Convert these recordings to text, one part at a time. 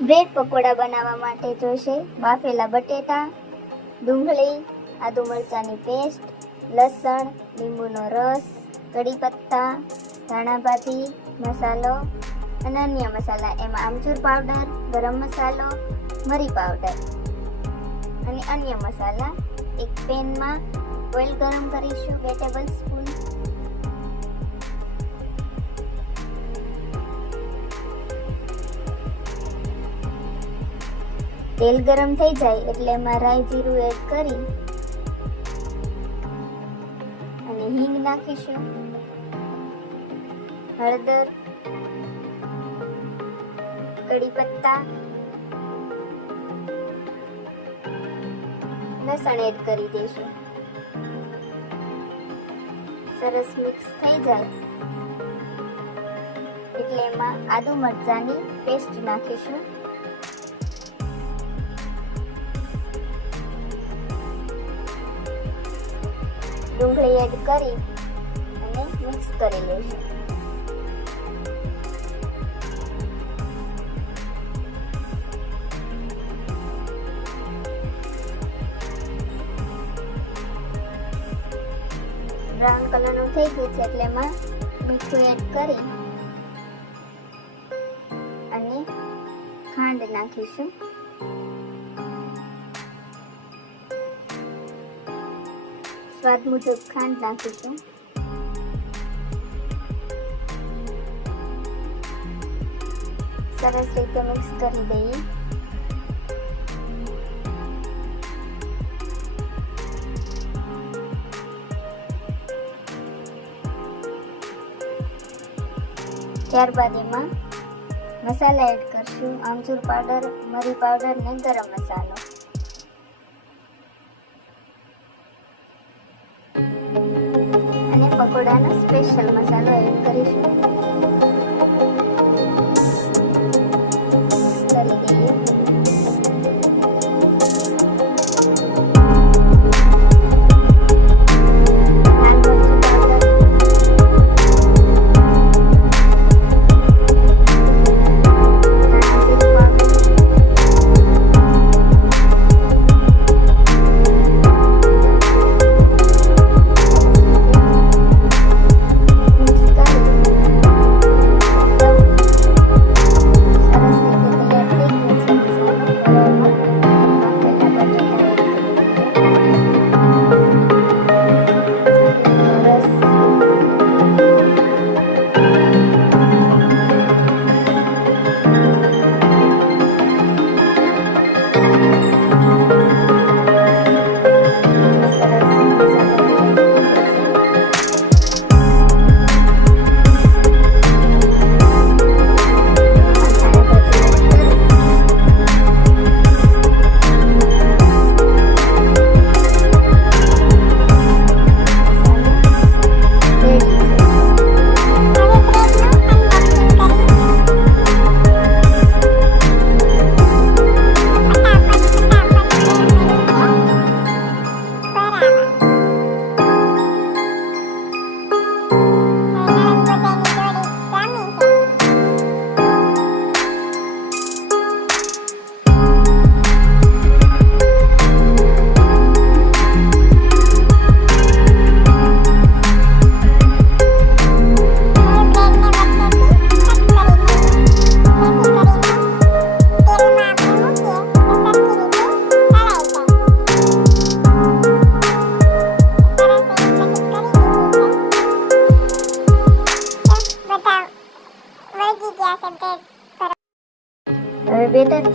Bread pakoda બનાવવા માટે જોઈશે બાફેલા બટેટા, ડુંગળી, આદુ મરચાંની પેસ્ટ, લસણ, લીંબુનો રસ કડી પત્તા ધાણાભાજી મસાલો અને અન્ય મસાલા. એમાં આમચૂર પાવડર, ગરમ મસાલો, મરી પાવડર અને અન્ય મસાલા એક પેનમાં ઓઇલ ગરમ કરીશું. બે ટેબલ સ્પૂન તેલ ગરમ થઈ જાય એટલે એમાં રાઈ જીરું એડ કરી અને હિંગ નાખીશું. હળદર કડી પત્તા લસણ એડ કરી દઈશું. સરસ મિક્સ થઈ જાય. એટલે એમાં આદુ મરચાંની પેસ્ટ નાખીશું. ડુંગળી એડ કરી અને મિક્સ કરી લઈશું. બ્રાઉન કલરનું થઈ ગયું છે એટલે એમાં મીઠું એડ કરી અને ખાંડ નાખીશું. સ્વાદ મુજબ ખાંડ નાખીશું સરસ રીતે મિક્સ કરી દઈએ. ત્યારબાદ એમાં મસાલા એડ કરશું. આમચૂર પાવડર, મરી પાવડર ને ગરમ મસાલો. સ્પેશિયલ મસાલો એડ કરીશું. કરી દઈએ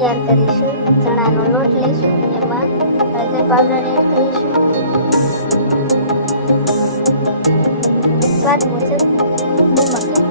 તૈયાર કરીશું. ચણાનો લોટ લઈશું. એમાં હળદર પાવડર એડ કરીશું. સ્વાદ મુજબ નમક.